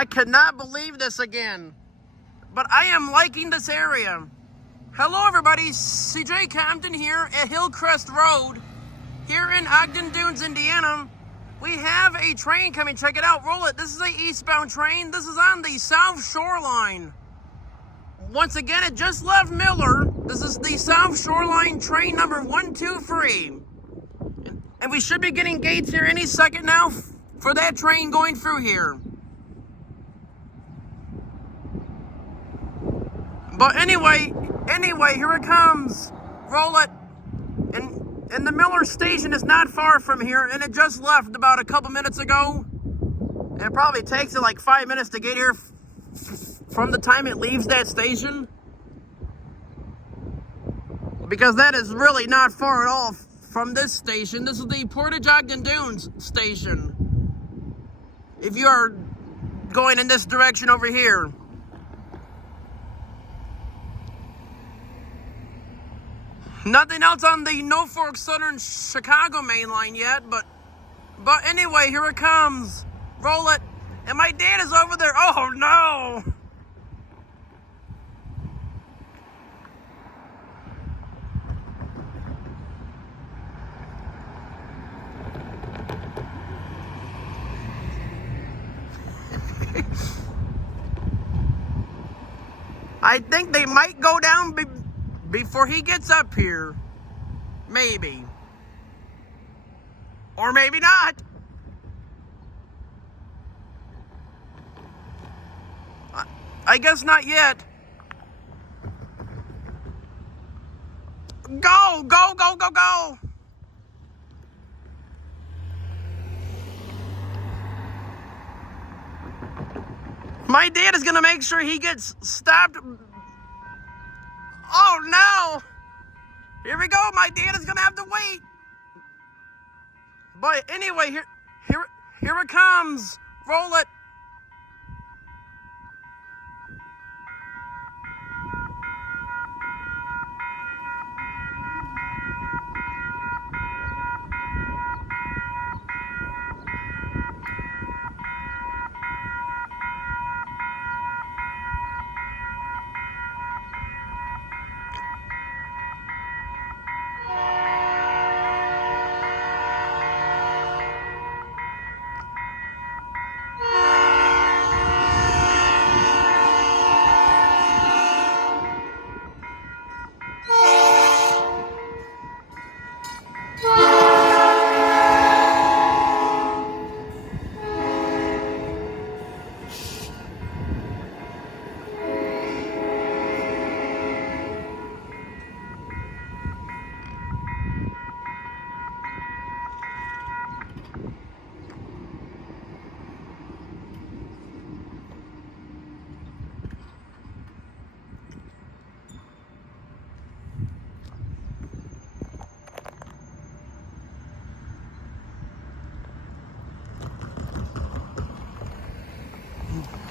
I cannot believe this again. But I am liking this area. Hello everybody, CJ Compton here at Hillcrest Road, here in Ogden Dunes, Indiana. We have a train coming, check it out, roll it. This is a eastbound train. This is on the South Shore line. Once again, it just left Miller. This is the South Shore line train number 123. And we should be getting gates here any second now for that train going through here. But anyway, here it comes. Roll it. And the Miller station is not far from here, and it just left about a couple minutes ago. And it probably takes it like 5 minutes to get here from the time it leaves that station. Because that is really not far at all from this station. This is the Portage Ogden Dunes station. If you are going in this direction over here. Nothing else on the Norfolk Southern Chicago main line yet, but anyway, here it comes. Roll it. And my dad is over there. Oh no! I think they might go down before he gets up here. Maybe. Or maybe not. I guess not yet. Go, go, go, go, go. My dad is gonna make sure he gets stopped. Oh no! Here we go. My dad is gonna have to wait. But anyway, here it comes. Roll it.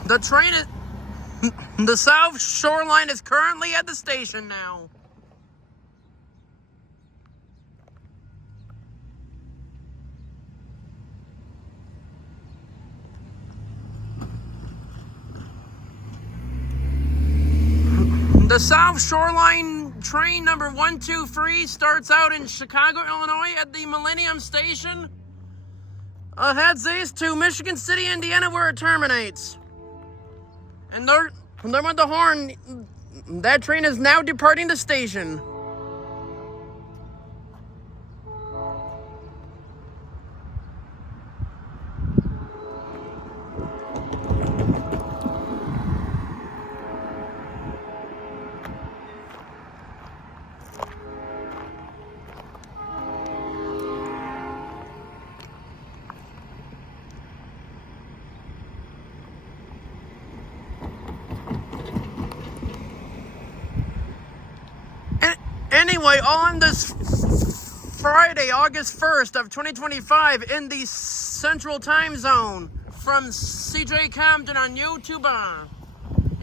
The train is, the South Shore line is currently at the station now. The South Shore line train number 123 starts out in Chicago, Illinois at the Millennium Station. Heads east to Michigan City, Indiana, where it terminates. And they're with the horn. That train is now departing the station. Anyway, on this Friday, August 1st of 2025, in the Central Time Zone, from CJ Compton on YouTube.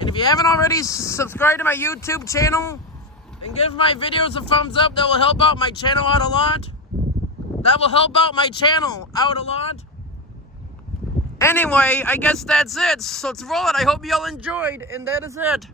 And if you haven't already subscribed to my YouTube channel, then give my videos a thumbs up. That will help out my channel out a lot. That will help out my channel out a lot. Anyway, I guess that's it. So let's roll it. I hope you all enjoyed, and that is it.